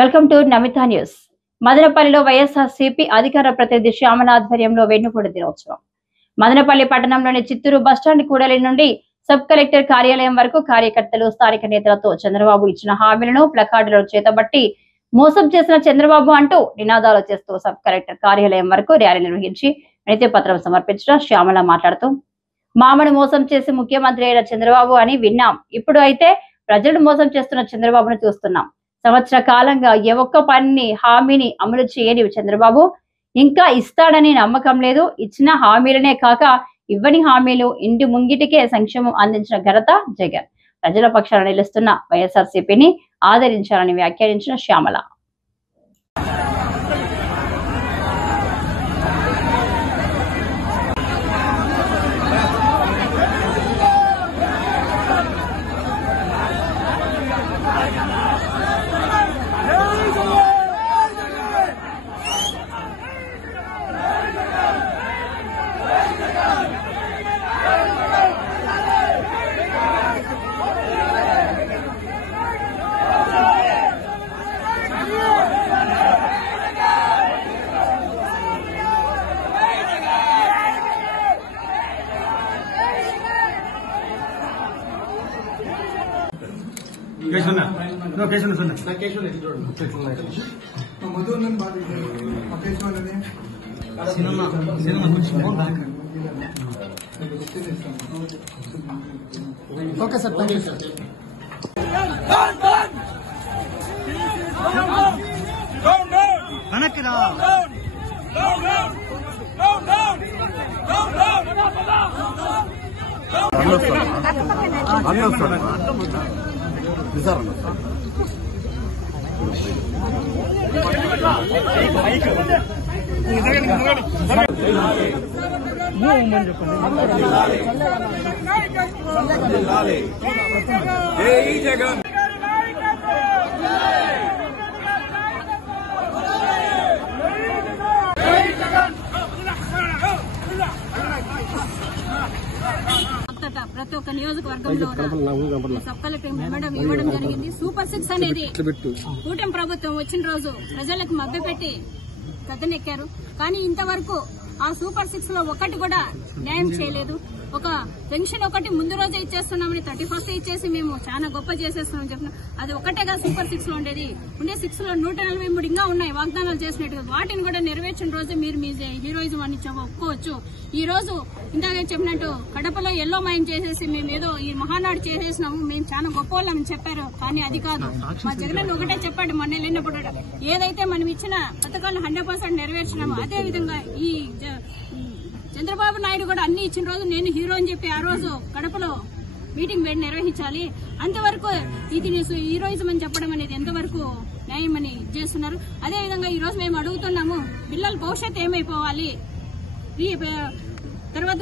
Welcome to Namitha news. మదనపల్లిలో వైఎస్ఆర్సీపీ అధికార ప్రతినిధి శ్యామల ఆధ్వర్యంలో వెన్నుపూట దినోత్సవం. మదనపల్లి పట్టణంలోని చిత్తూరు బస్టాండ్ కూడలి నుండి సబ్ కలెక్టర్ కార్యాలయం వరకు కార్యకర్తలు స్థానిక నేతలతో చంద్రబాబు ఇచ్చిన హామీలను ప్లకార్డులను చేతబట్టి మోసం చేసిన చంద్రబాబు అంటూ నినాదాలు చేస్తూ సబ్ కలెక్టర్ కార్యాలయం వరకు ర్యాలీ నిర్వహించి వినతి పత్రం సమర్పించిన శ్యామల మాట్లాడుతూ, మామను మోసం చేసి ముఖ్యమంత్రి అయిన చంద్రబాబు అని విన్నాం. ఇప్పుడు అయితే ప్రజలను మోసం చేస్తున్న చంద్రబాబును చూస్తున్నాం. సంవత్సర కాలంగా ఏ ఒక్క పని హామీని అమలు చేయని చంద్రబాబు ఇంకా ఇస్తాడని నమ్మకం లేదు. ఇచ్చిన హామీలనే కాక ఇవ్వని హామీలు ఇంటి ముంగిటికే సంక్షేమం అందించిన ఘనత జగన్. ప్రజల పక్షాన నిలుస్తున్న వైఎస్ఆర్సీపీని ఆదరించాలని వ్యాఖ్యానించిన Shyamala. Okay sir, thank you sir. వెనక్కి రా. ప్రతి ఒక్క నియోజకవర్గంలో సబ్ కలెక్టర్ మెమోరాండం ఇవ్వడం జరిగింది. సూపర్ 6 అనేది కూటమి ప్రభుత్వం వచ్చిన రోజు ప్రజలకు మభ్యపెట్టి కథనెక్కారు. కానీ ఇంతవరకు ఆ సూపర్ 6 లో ఒక్కటి కూడా న్యాయం చేయలేదు. ఒక పెన్షన్ ఒకటి ముందు రోజే ఇచ్చేస్తున్నామని 31st ఇచ్చేసి మేము చాలా గొప్ప చేసేస్తున్నాం చెప్పినాం. అది ఒకటేగా సూపర్ 6 లో ఉండేది. ఉండే 6 లో 143 ఇంకా ఉన్నాయి వాగ్దానాలు చేసినట్టుగా. వాటిని కూడా నెరవేర్చిన రోజే మీరు మీ హీరోయిజం అని ఒప్పుకోవచ్చు. ఈ రోజు ఇందాక చెప్పినట్టు కడపలో ఎల్లో మైన్ చేసేసి మేము ఏదో ఈ మహానాడు చేసేసినాము, మేము చాలా గొప్ప వాళ్ళని చెప్పారు. కానీ అది కాదు. మా జగన్ ఒకటే చెప్పాడు మొన్న వెళ్ళినప్పుడు, ఏదైతే మనం ఇచ్చిన పథకాలను 100% నెరవేర్చినామో అదే విధంగా ఈ చంద్రబాబు నాయుడు కూడా అన్ని ఇచ్చిన రోజు నేను హీరో అని చెప్పి ఆ రోజు కడపలో మీటింగ్ నిర్వహించాలి. అంతవరకు ఇది హీరోయిజం అని చెప్పడం అనేది ఎంతవరకు న్యాయం అని చేస్తున్నారు. అదేవిధంగా ఈ రోజు మేము అడుగుతున్నాము, పిల్లల భవిష్యత్తు ఏమైపోవాలి? తర్వాత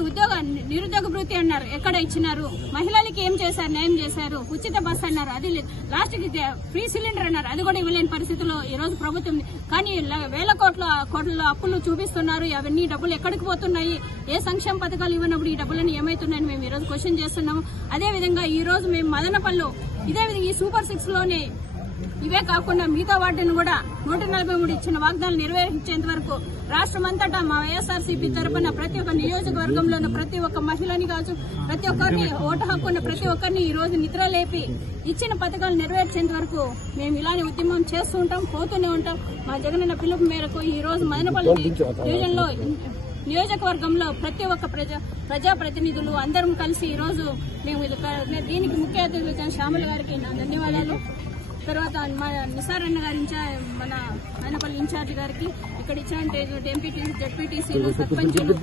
నిరుద్యోగ భృతి అన్నారు, ఎక్కడ ఇచ్చినారు? మహిళలకి ఏం చేశారు? న్యాయం చేశారు. ఉచిత బస్ అన్నారు, అది లేదు. లాస్ట్ కి ఫ్రీ సిలిండర్ అన్నారు, అది కూడా ఇవ్వలేని పరిస్థితిలో ఈ రోజు ప్రభుత్వం. కానీ వేల కోట్ల అప్పులు చూపిస్తున్నారు. అవన్నీ డబ్బులు ఎక్కడికి పోతున్నాయి? ఏ సంక్షేమ పథకాలు ఇవ్వనప్పుడు ఈ డబ్బులను ఏమైతున్నాయని మేము ఈ రోజు క్వశ్చన్ చేస్తున్నాము. అదేవిధంగా ఈ రోజు మేము మదనపల్లిలో ఇదే విధంగా ఈ సూపర్ 6 లోనే ఇవే కాకుండా మిగతా వాటిని కూడా 143 ఇచ్చిన వాగ్దానాలు నెరవేర్చేంత వరకు రాష్ట్రమంతటా మా వైఎస్ఆర్సీపీ తరపున ప్రతి ఒక్క నియోజకవర్గంలో ప్రతి ఒక్క మహిళని కావచ్చు, ప్రతి ఒక్కరిని ఓటు హక్కు ఉన్న ప్రతి ఒక్కరిని ఈ రోజు నిద్ర లేపి ఇచ్చిన పథకాలు నెరవేర్చేంత వరకు మేము ఇలానే ఉద్యమం చేస్తూ ఉంటాం, పోతూనే ఉంటాం. మా జగనన్న పిలుపు మేరకు ఈ రోజు మదనపల్లి డివిజన్లో నియోజకవర్గంలో ప్రతి ఒక్క ప్రజాప్రతినిధులు అందరం కలిసి ఈ రోజు మేము దీనికి ముఖ్య అతిథులు శ్యామల గారికి నా ధన్యవాదాలు. తర్వాత నిసార్ అన్న గారి మన మదనపల్లి ఇన్ఛార్జ్ గారికి, ఇక్కడ ఇచ్చిన ఎంపీటీసీ, జెడ్పీటీసీలు, సర్పంచులు,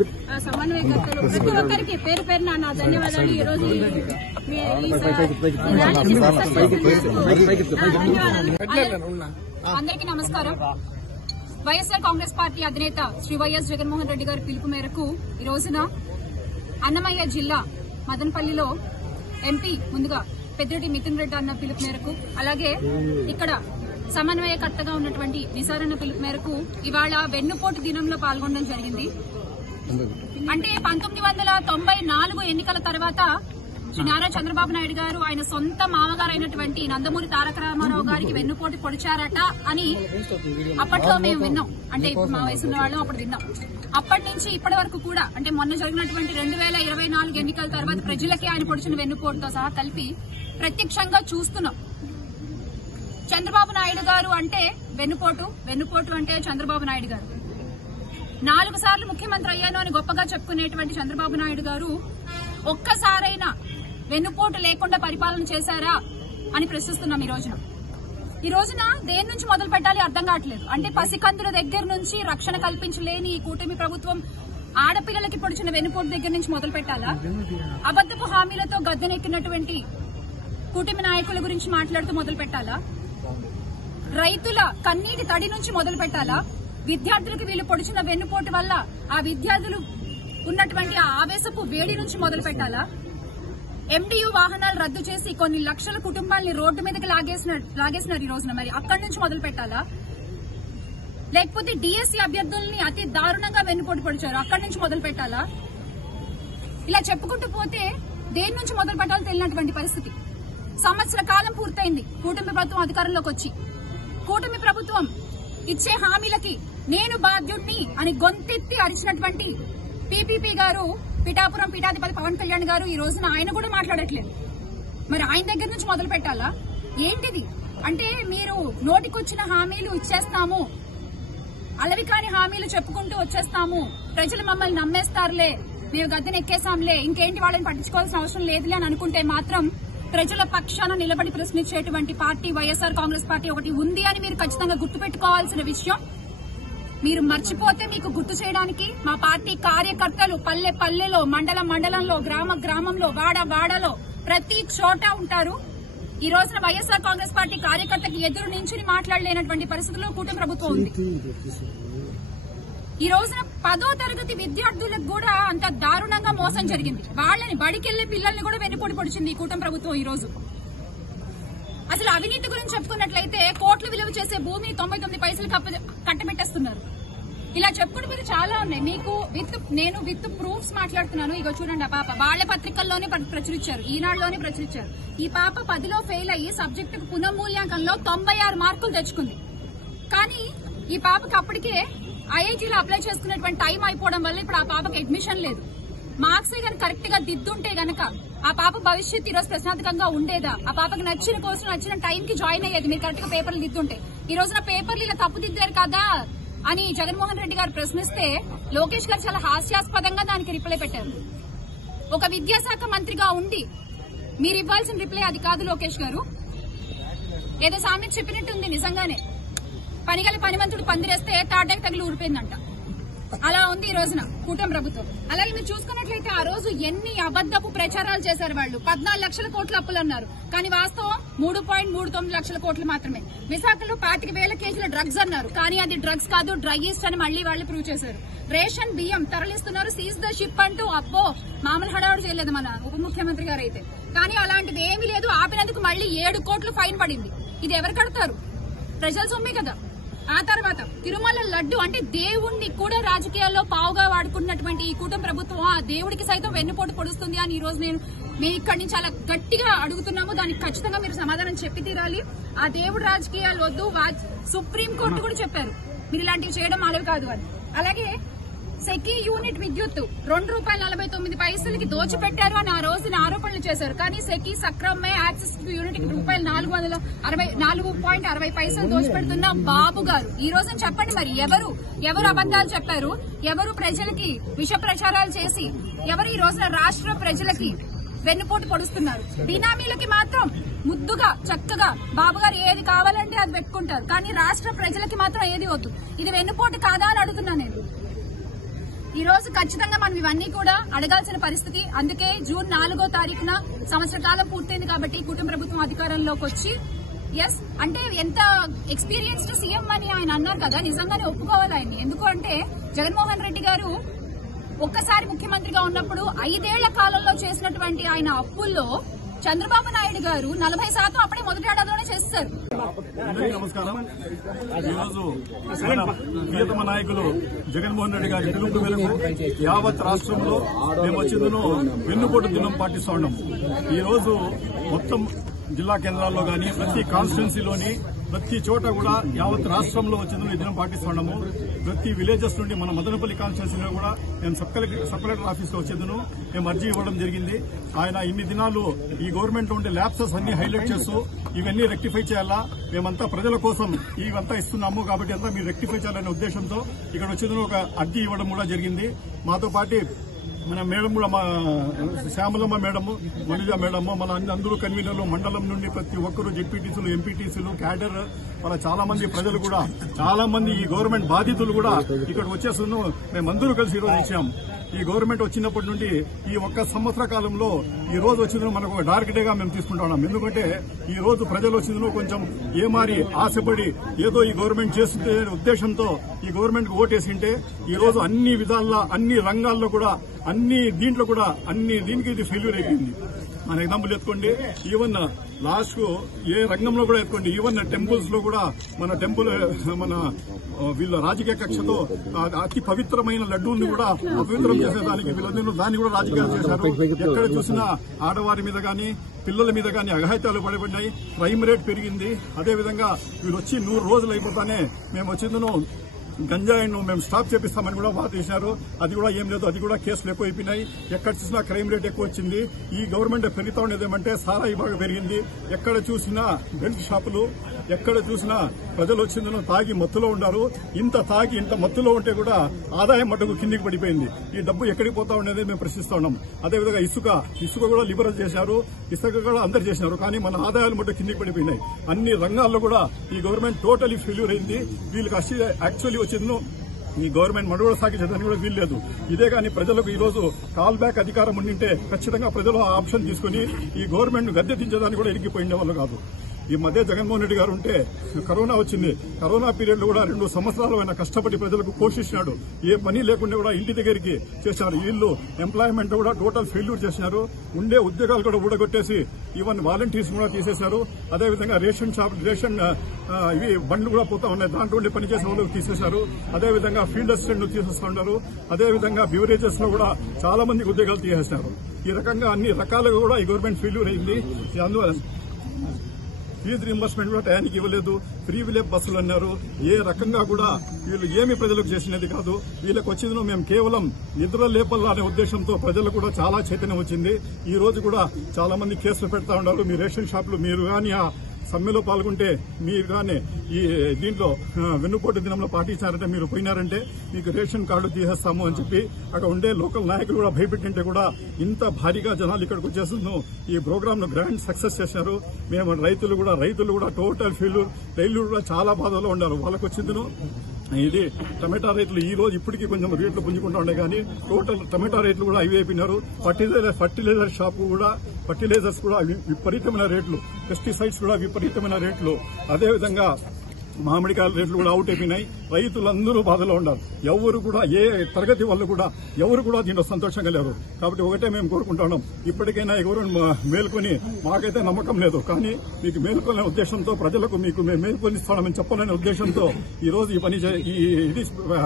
సమన్వయకర్తలు ప్రతి ఒక్కరికి పేరు పేరున నా ధన్యవాదాలు. ఈ రోజు అందరికీ నమస్కారం. వైఎస్ఆర్ కాంగ్రెస్ పార్టీ అధినేత శ్రీ వైఎస్ జగన్మోహన్ రెడ్డి గారి పిలుపు మేరకు ఈ రోజున అన్నమయ్య జిల్లా మదనపల్లిలో ఎంపీ ముందుగా పెద్దిరెడ్డి మిథున్ రెడ్డి అన్న పిలుపు మేరకు, అలాగే ఇక్కడ సమన్వయకర్తగా ఉన్నటువంటి నిసార్ అన్న పిలుపు మేరకు ఇవాళ వెన్నుపోటు దినంలో పాల్గొనడం జరిగింది. అంటే 1994 ఎన్నికల తర్వాత శ్రీ నారా చంద్రబాబు నాయుడు గారు ఆయన సొంత మామగారు అయినటువంటి నందమూరి తారక రామారావు గారికి వెన్నుపోటు పొడిచారట అని అప్పట్లో మేము విన్నాం. అంటే ఇప్పుడు మా వయసు ఉన్న వాళ్ళు అప్పుడు విన్నాం. అప్పటి నుంచి ఇప్పటి వరకు కూడా అంటే మొన్న జరిగినటువంటి 2024 ఎన్నికల తర్వాత ప్రజలకే ఆయన పొడిచిన వెన్నుపోటుతో సహా కలిపి ప్రత్యక్షంగా చూస్తున్నాం. చంద్రబాబు నాయుడు గారు అంటే వెన్నుపోటు అంటే చంద్రబాబు నాయుడు గారు 4 సార్లు ముఖ్యమంత్రి అయ్యాను అని గొప్పగా చెప్పుకునేటువంటి చంద్రబాబు నాయుడు గారు ఒక్కసారైనా వెన్నుపోటు లేకుండా పరిపాలన చేశారా అని ప్రశ్నిస్తున్నాం. ఈ రోజున దేని నుంచి మొదలు పెట్టాలి అర్థం కావట్లేదు. అంటే పసికందుల దగ్గర నుంచి రక్షణ కల్పించలేని ఈ కూటమి ప్రభుత్వం ఆడపిల్లలకి పొడిచిన వెన్నుపోటు దగ్గర నుంచి మొదలు పెట్టాలా? అబద్దపు హామీలతో గద్దెనెక్కినటువంటి కూటమి నాయకుల గురించి మాట్లాడుతూ మొదలు పెట్టాలా? రైతుల కన్నీటి తడి నుంచి మొదలు పెట్టాలా? విద్యార్థులకు వీళ్ళు పొడిచిన వెన్నుపోటు వల్ల ఆ విద్యార్థులు ఉన్నటువంటి ఆ ఆవేశపు వేడి నుంచి మొదలు పెట్టాలా? ఎండియు వాహనాలు రద్దు చేసి కొన్ని లక్షల కుటుంబాలని రోడ్డు మీదకి లాగేసినారు ఈ రోజున. మరి అక్కడి నుంచి మొదలు పెట్టాలా? లేకపోతే డిఎస్సీ అభ్యర్థుల్ని అతి దారుణంగా వెన్నుపోటు పొడిచారు, అక్కడి నుంచి మొదలు పెట్టాలా? ఇలా చెప్పుకుంటూ పోతే దేని నుంచి మొదలు పెట్టాలో తెలియనటువంటి పరిస్థితి. సంవత్సర కాలం పూర్తయింది కూటమి ప్రభుత్వం అధికారంలోకి వచ్చి. కూటమి ప్రభుత్వం ఇచ్చే హామీలకి నేను బాధ్యుణ్ణి అని గొంతెత్తి అరిచినటువంటి పీపీపీ గారు, పిఠాపురం పీఠాధిపతి పవన్ కళ్యాణ్ గారు ఈ రోజున ఆయన కూడా మాట్లాడట్లేదు. మరి ఆయన దగ్గర నుంచి మొదలు పెట్టాలా? ఏంటిది అంటే మీరు నోటికొచ్చిన హామీలు ఇచ్చేస్తాము, అలవి కాని హామీలు చెప్పుకుంటూ వచ్చేస్తాము, ప్రజలు మమ్మల్ని నమ్మేస్తారులే, మేము గద్దెనెక్కేసాంలే, ఇంకేంటి వాళ్ళని పట్టించుకోవాల్సిన అవసరం లేదులే అని అనుకుంటే మాత్రం ప్రజల పక్షాన నిలబడి ప్రశ్నించేటువంటి పార్టీ వైఎస్ఆర్ కాంగ్రెస్ పార్టీ ఒకటి ఉంది అని మీరు ఖచ్చితంగా గుర్తుపెట్టుకోవాల్సిన విషయం. మీరు మర్చిపోతే మీకు గుర్తు చేయడానికి మా పార్టీ కార్యకర్తలు పల్లె పల్లెలో, మండలం మండలంలో, గ్రామ గ్రామంలో, వాడ వాడలో ప్రతి చోట ఉంటారు. ఈ రోజున వైఎస్ఆర్ కాంగ్రెస్ పార్టీ కార్యకర్తకి ఎదురు నించుని మాట్లాడలేనటువంటి పరిస్థితుల్లో కూటమి ప్రభుత్వం ఉంది. ఈ రోజున 10వ తరగతి విద్యార్థులకు కూడా అంత దారుణంగా మోసం జరిగింది. వాళ్ళని బడికెళ్లే పిల్లల్ని కూడా వెన్నుపోటు పొడిచింది ఈ కూటమి ప్రభుత్వం. ఈ రోజు అసలు అవినీతి గురించి చెప్పుకున్నట్లయితే కోట్లు విలువ చేసే భూమి 99 పైసలు కట్టబెట్టేస్తున్నారు. ఇలా చెప్పుకుంటే మీరు చాలా ఉన్నాయి. మీకు నేను విత్ ప్రూఫ్స్ మాట్లాడుతున్నాను. ఇగో చూడండి, ఆ పాప వాళ్ళ పత్రికల్లోనే ప్రచురించారు, ఈనాడులోనే ప్రచురించారు. ఈ పాప 10లో ఫెయిల్ అయ్యి సబ్జెక్టు పునఃమూల్యాంకనంలో 96 మార్కులు తెచ్చుకుంది. కానీ ఈ పాపకి అప్పటికే ఐఐటీలో అప్లై చేసుకునేటువంటి టైం అయిపోవడం వల్ల ఇప్పుడు ఆ పాపకి అడ్మిషన్ లేదు. మార్క్స్ కనుక కరెక్ట్ గా దిద్దుంటే గనక ఆ పాప భవిష్యత్తు ఈ రోజు ప్రశ్నార్థకంగా ఉండేదా? ఆ పాపకి నచ్చిన కోర్సు నచ్చిన టైం కి జాయిన్ అయ్యేది మీరు కరెక్ట్ గా పేపర్లు దిద్దుంటే. ఈ రోజున పేపర్లు ఇలా తప్పు దిద్దారు కదా అని జగన్మోహన్ రెడ్డి గారు ప్రశ్నిస్తే లోకేష్ గారు చాలా హాస్యాస్పదంగా దానికి రిప్లై పెట్టారు. ఒక విద్యాశాఖ మంత్రిగా ఉండి మీరు ఇవ్వాల్సిన రిప్లై అది కాదు లోకేష్ గారు. ఏదో సామెత చెప్పినట్టుంది, నిజంగానే పనిగల పనిమంతుడు పందిరేస్తే తాటాకి తగిలి ఊడిపోయిందంట. అలా ఉంది ఈ రోజున కూటమి ప్రభుత్వం. అలాగే మీరు చూసుకున్నట్లయితే ఆ రోజు ఎన్ని అబద్దపు ప్రచారాలు చేశారు వాళ్ళు. 14 లక్షల కోట్ల అప్పులు అన్నారు, కానీ వాస్తవం 3.39 లక్షల కోట్లు మాత్రమే. విశాఖలో 25,000 కేజీల డ్రగ్స్ అన్నారు, కానీ అది డ్రగ్స్ కాదు, డ్రగ్గిస్ట్ అని మళ్లీ వాళ్ళు ప్రూవ్ చేశారు. రేషన్ బియ్యం తరలిస్తున్నారు, సీజ్ ద షిప్ అంటూ అబ్బో మామూలు హడావుడు చేయలేదు మన ఉప ముఖ్యమంత్రి గారు అయితే. కానీ అలాంటిది ఏమీ లేదు. ఆపినందుకు మళ్లీ 7 కోట్లు ఫైన్ పడింది. ఇది ఎవరు కడతారు? ప్రజల సొమ్మే కదా. ఆ తర్వాత తిరుమల లడ్డు అంటే దేవుణ్ణి కూడా రాజకీయాల్లో పావుగా వాడుకున్నటువంటి ఈ కూటమి ప్రభుత్వం ఆ దేవుడికి సైతం వెన్నుపోటు పొడుస్తుంది అని ఈ రోజు మేము ఇక్కడి నుంచి చాలా గట్టిగా అడుగుతున్నాము. దానికి ఖచ్చితంగా మీరు సమాధానం చెప్పి తీరాలి. ఆ దేవుడు రాజకీయాలు వద్దు. సుప్రీంకోర్టు కూడా చెప్పారు మీరు ఇలాంటివి చేయడం అలవి కాదు అని. అలాగే సెకీ యూనిట్ విద్యుత్ ₹2.49 దోచిపెట్టారు అని ఆ రోజున ఆరోపణలు చేశారు. కానీ సెకీ సక్రమే యాక్సెస్ యూనిట్ ₹4.60 దోచిపెడుతున్న బాబు గారు ఈ రోజున చెప్పండి, మరి ఎవరు అబద్దాలు చెప్పారు? ఎవరు ప్రజలకి విష ప్రచారాలు చేసి ఎవరు ఈ రోజున రాష్ట్ర ప్రజలకి వెన్నుపోటు పొడుస్తున్నారు? బినామీలకి మాత్రం ముద్దుగా చక్కగా బాబు గారు ఏది కావాలంటే అది పెట్టుకుంటారు, కానీ రాష్ట్ర ప్రజలకి మాత్రం ఏది వద్దు. ఇది వెన్నుపోటు కాదా అని అడుగుతున్నాను నేను. ఈ రోజు ఖచ్చితంగా మనం ఇవన్నీ కూడా అడగాల్సిన పరిస్థితి. అందుకే జూన్ 4వ తారీఖున సంవత్సర కాలం పూర్తయింది కాబట్టి కూటమి ప్రభుత్వం అధికారంలోకి వచ్చి ఎస్ అంటే ఎంత ఎక్స్పీరియన్స్డ్ సీఎం అని ఆయన అన్నారు కదా, నిజంగానే ఒప్పుకోవాలి ఆయన్ని. ఎందుకు అంటే జగన్మోహన్ రెడ్డి గారు ఒక్కసారి ముఖ్యమంత్రిగా ఉన్నప్పుడు 5 ఏళ్ల కాలంలో చేసినటువంటి ఆయన అప్పుల్లో చంద్రబాబు నాయుడు గారు 40% అప్పుడే మొదటి ఏడాదిలోనే చేస్తారు. నమస్కారం. ఈరోజు ప్రియతమ నాయకులు జగన్మోహన్ రెడ్డి గారి పిలుపు మేరకు యావత్ రాష్ట్రంలో మేము వచ్చిందను వెన్నుపోటు దినం పాటిస్తా ఉన్నాం. ఈ రోజు మొత్తం జిల్లా కేంద్రాల్లో గానీ ప్రతి కాన్స్టిట్యున్సీలోని ప్రతి చోట కూడా యావత్ రాష్ట్రంలో వచ్చిందని ఈ దినం పాటిస్తున్నాము. ప్రతి విలేజెస్ నుండి మన మదనపల్లి కాన్స్టిట్యున్సీలో కూడా నేను సబ్ కలెక్టర్ ఆఫీస్ లో వచ్చేందును మేము అర్జీ ఇవ్వడం జరిగింది. ఆయన ఇన్ని దినాలు ఈ గవర్నమెంట్ లో ఉండే ల్యాప్సెస్ అన్ని హైలైట్ చేస్తూ ఇవన్నీ రెక్టిఫై చేయాలా, మేమంతా ప్రజల కోసం ఇవంతా ఇస్తున్నాము కాబట్టి అంతా మీరు రెక్టిఫై చేయాలనే ఉద్దేశంతో ఇక్కడ వచ్చేందుకు ఒక అర్జీ ఇవ్వడం కూడా జరిగింది. మాతో పాటు మన మేడం కూడా మా శ్యామలమ్మ మేడము, మనుజ మేడము, మన అందరూ కన్వీనర్లు, మండలం నుండి ప్రతి ఒక్కరూ జెడ్పీటీసీలు, ఎంపీటీసీలు, క్యాడర్, మన చాలా మంది ప్రజలు కూడా, చాలా మంది ఈ గవర్నమెంట్ బాధితులు కూడా ఇక్కడ వచ్చేస్తున్నాం. మేమందరూ కలిసి ఈరోజు ఇచ్చాం. ఈ గవర్నమెంట్ వచ్చినప్పటి నుండి ఈ ఒక్క సంవత్సర కాలంలో ఈ రోజు వచ్చిందో మనకు ఒక డార్క్ డేగా మేము తీసుకుంటున్నాం. ఎందుకంటే ఈ రోజు ప్రజలు వచ్చిందో కొంచెం ఏమారి ఆశపడి ఏదో ఈ గవర్నమెంట్ చేస్తుంటే ఉద్దేశంతో ఈ గవర్నమెంట్ కు ఓటేసింటే ఈ రోజు అన్ని విధాల్లో అన్ని రంగాల్లో కూడా దీంట్లో కూడా దీనికి ఇది ఫెయిల్యూర్ అయిపోయింది. మన ఎగ్జాంపుల్ ఎత్తుకోండి, ఈవెన్ లాస్ట్ కు ఏ రంగంలో కూడా ఎత్తుకోండి, ఈవెన్ టెంపుల్స్ లో కూడా మన వీళ్ళ రాజకీయ కక్షతో అతి పవిత్రమైన లడ్డూని కూడా అపవిత్రం చేసేదానికి వీళ్ళందరూ దాన్ని కూడా రాజకీయాలు చేశారు. ఎక్కడ చూసినా ఆడవారి మీద గానీ పిల్లల మీద గానీ అఘాయిత్యాలు పడిపడినాయి. క్రైమ్ రేట్ పెరిగింది. అదేవిధంగా వీళ్ళు వచ్చి 100 రోజులు అయిపోతానే మేము వచ్చిందను గంజాయిను మేము స్టాప్ చేపిస్తామని కూడా మాట చేశారు. అది కూడా ఏం లేదు, అది కూడా కేసులు ఎక్కువ అయిపోయినాయి. ఎక్కడ చూసినా క్రైమ్ రేట్ ఎక్కువ వచ్చింది. ఈ గవర్నమెంట్ పెరుగుతా ఉండేది ఏమంటే సారాయి బాగా పెరిగింది. ఎక్కడ చూసినా బెల్ట్ షాపులు, ఎక్కడ చూసినా ప్రజలు వచ్చిందనో తాగి మత్తులో ఉన్నారు. ఇంత తాగి ఇంత మత్తులో ఉంటే కూడా ఆదాయం మటుకు కిందికి పడిపోయింది. ఈ డబ్బు ఎక్కడికి పోతా ఉండేది మేము ప్రశ్నిస్తా ఉన్నాం. అదేవిధంగా ఇసుక కూడా లిబరల్ చేశారు, ఇసుక కూడా అందరు చేసినారు. కానీ మన ఆదాయాలు మటుకు కిందికి పడిపోయినాయి. అన్ని రంగాల్లో కూడా ఈ గవర్నమెంట్ టోటలీ ఫెయిల్యూర్ అయింది. వీళ్ళకి యాక్చువల్లీ వచ్చిందో ఈ గవర్నమెంట్ మనుగడ సాగించడానికి కూడా వీల్లేదు. ఇదే కానీ ప్రజలకు ఈ రోజు కాల్ బ్యాక్ అధికారం ఉండింటే ఖచ్చితంగా ప్రజలు ఆ ఆప్షన్ తీసుకుని ఈ గవర్నమెంట్ ను దించడానికి కూడా ఇరిగిపోయిండే వాళ్ళు కాదు. ఈ మధ్య జగన్మోహన్ రెడ్డి గారు ఉంటే కరోనా వచ్చింది. కరోనా పీరియడ్ లో కూడా 2 సంవత్సరాలు ఆయన కష్టపడి ప్రజలకు పోషించినాడు. ఏ పని లేకుండా కూడా ఇంటి దగ్గరికి చేశారు. వీళ్ళు ఎంప్లాయ్మెంట్ కూడా టోటల్ ఫెయిల్యూర్ చేసినారు. ఉండే ఉద్యోగాలు కూడా ఊడగొట్టేసి ఈవెన్ వాలంటీర్స్ కూడా తీసేశారు. అదేవిధంగా రేషన్ ఇవి బండ్లు కూడా పోతా ఉన్నాయి, దాంట్లో ఉండి పనిచేసే వాళ్ళకి తీసేశారు. అదేవిధంగా ఫీల్డ్ అసిస్టెంట్ తీసేస్తా ఉన్నారు. అదేవిధంగా బ్యూరేజెస్ లో కూడా చాలా మందికి ఉద్యోగాలు తీసేసినారు. ఈ రకంగా అన్ని రకాలుగా కూడా ఈ గవర్నమెంట్ ఫెయిల్యూర్ అయింది. అందువల్ల ఫీజు రీంబర్స్మెంట్ కూడా టయానికి ఇవ్వలేదు. ఫ్రీ విలేజ్ బస్సులు అన్నారు. ఏ రకంగా కూడా వీళ్ళు ఏమి ప్రజలకు చేసినది కాదు. వీళ్ళకి వచ్చిందో మేము కేవలం నిద్ర లేపల్లా అనే ఉద్దేశంతో ప్రజలు కూడా చాలా చైతన్యం వచ్చింది. ఈ రోజు కూడా చాలా మంది కేసులు పెడతా ఉన్నారు. మీ రేషన్ షాపులు మీరు కానీ ఆ సమ్మెలో పాల్గొంటే మీరు కానీ ఈ దీంట్లో వెన్నుపోటు దినంలో పాటించారంటే మీరు పోయినారంటే మీకు రేషన్ కార్డు తీసేస్తాము అని చెప్పి అక్కడ ఉండే లోకల్ నాయకులు కూడా భయపెట్టింటే కూడా ఇంత భారీగా జనాలు ఇక్కడికి వచ్చేస్తుందో ఈ ప్రోగ్రామ్ ను గ్రాండ్ సక్సెస్ చేశారు. మేము రైతులు కూడా టోటల్ ఫెయిల్యూర్, రైతులు కూడా చాలా బాధలో ఉన్నారు. వాళ్ళకు వచ్చిందను ఇది టమాటా రేట్లు ఈ రోజు ఇప్పటికీ కొంచెం రేట్లు పుంజుకుంటా ఉండే కానీ టోటల్ టమాటా రేట్లు కూడా అవి అయిపోయినారు. ఫర్టిలైజర్ షాపు కూడా ఫర్టిలైజర్స్ కూడా విపరీతమైన రేట్లు, పెస్టిసైడ్స్ కూడా విపరీతమైన రేట్లు, అదేవిధంగా మామిడికాయల రేట్లు కూడా అవుట్ అయిపోయినాయి. రైతులందరూ బాధలో ఉన్నారు. ఎవరు కూడా ఏ తరగతి వాళ్ళు కూడా ఎవరు కూడా దీంట్లో సంతోషంగా లేరు. కాబట్టి ఒకటే మేము కోరుకుంటున్నాం, ఇప్పటికైనా ఎవరు మేల్కొని, మాకైతే నమ్మకం లేదు కానీ మీకు మేల్కొనే ఉద్దేశంతో ప్రజలకు మీకు మేము మేల్కొనిస్తామని చెప్పాలనే ఉద్దేశంతో ఈ రోజు ఈ పని ఇది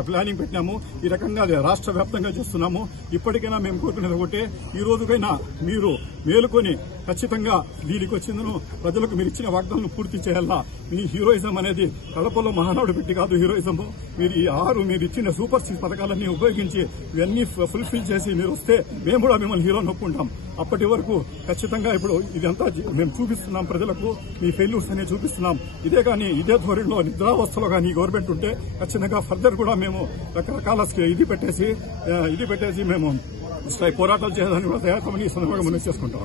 ప్లానింగ్ పెట్టినాము. ఈ రకంగా రాష్ట్ర వ్యాప్తంగా చేస్తున్నాము. ఇప్పటికైనా మేము కోరుకునేది ఒకటే, ఈ రోజుకైనా మీరు మేలుకొని ఖచ్చితంగా దీనికి వచ్చిందను ప్రజలకు మీరు ఇచ్చిన వాగ్దానం పూర్తి చేయాలా. మీ హీరోయిజం అనేది కడపలో మహానాడు పెట్టి కాదు హీరోయిజము. మీరు ఈ మీరు ఇచ్చిన సూపర్ 6 పథకాలన్నీ ఉపయోగించి ఇవన్నీ ఫుల్ఫిల్ చేసి మీరు వస్తే మేము కూడా మిమ్మల్ని హీరో నొప్పుకుంటాం. అప్పటి వరకు ఖచ్చితంగా ఇప్పుడు ఇదంతా మేము చూపిస్తున్నాం ప్రజలకు, మీ ఫెయిల్యూర్స్ అనేవి చూపిస్తున్నాం. ఇదే కానీ ఇదే ధోరణిలో నిద్రావస్థలో కానీ ఈ గవర్నమెంట్ ఉంటే ఖచ్చితంగా ఫర్దర్ కూడా మేము రకరకాల ఇది పెట్టేసి మేము పోరాటాలు చేయడానికి కూడా తయారు ఈ సందర్భంగా మనం చేసుకుంటాం.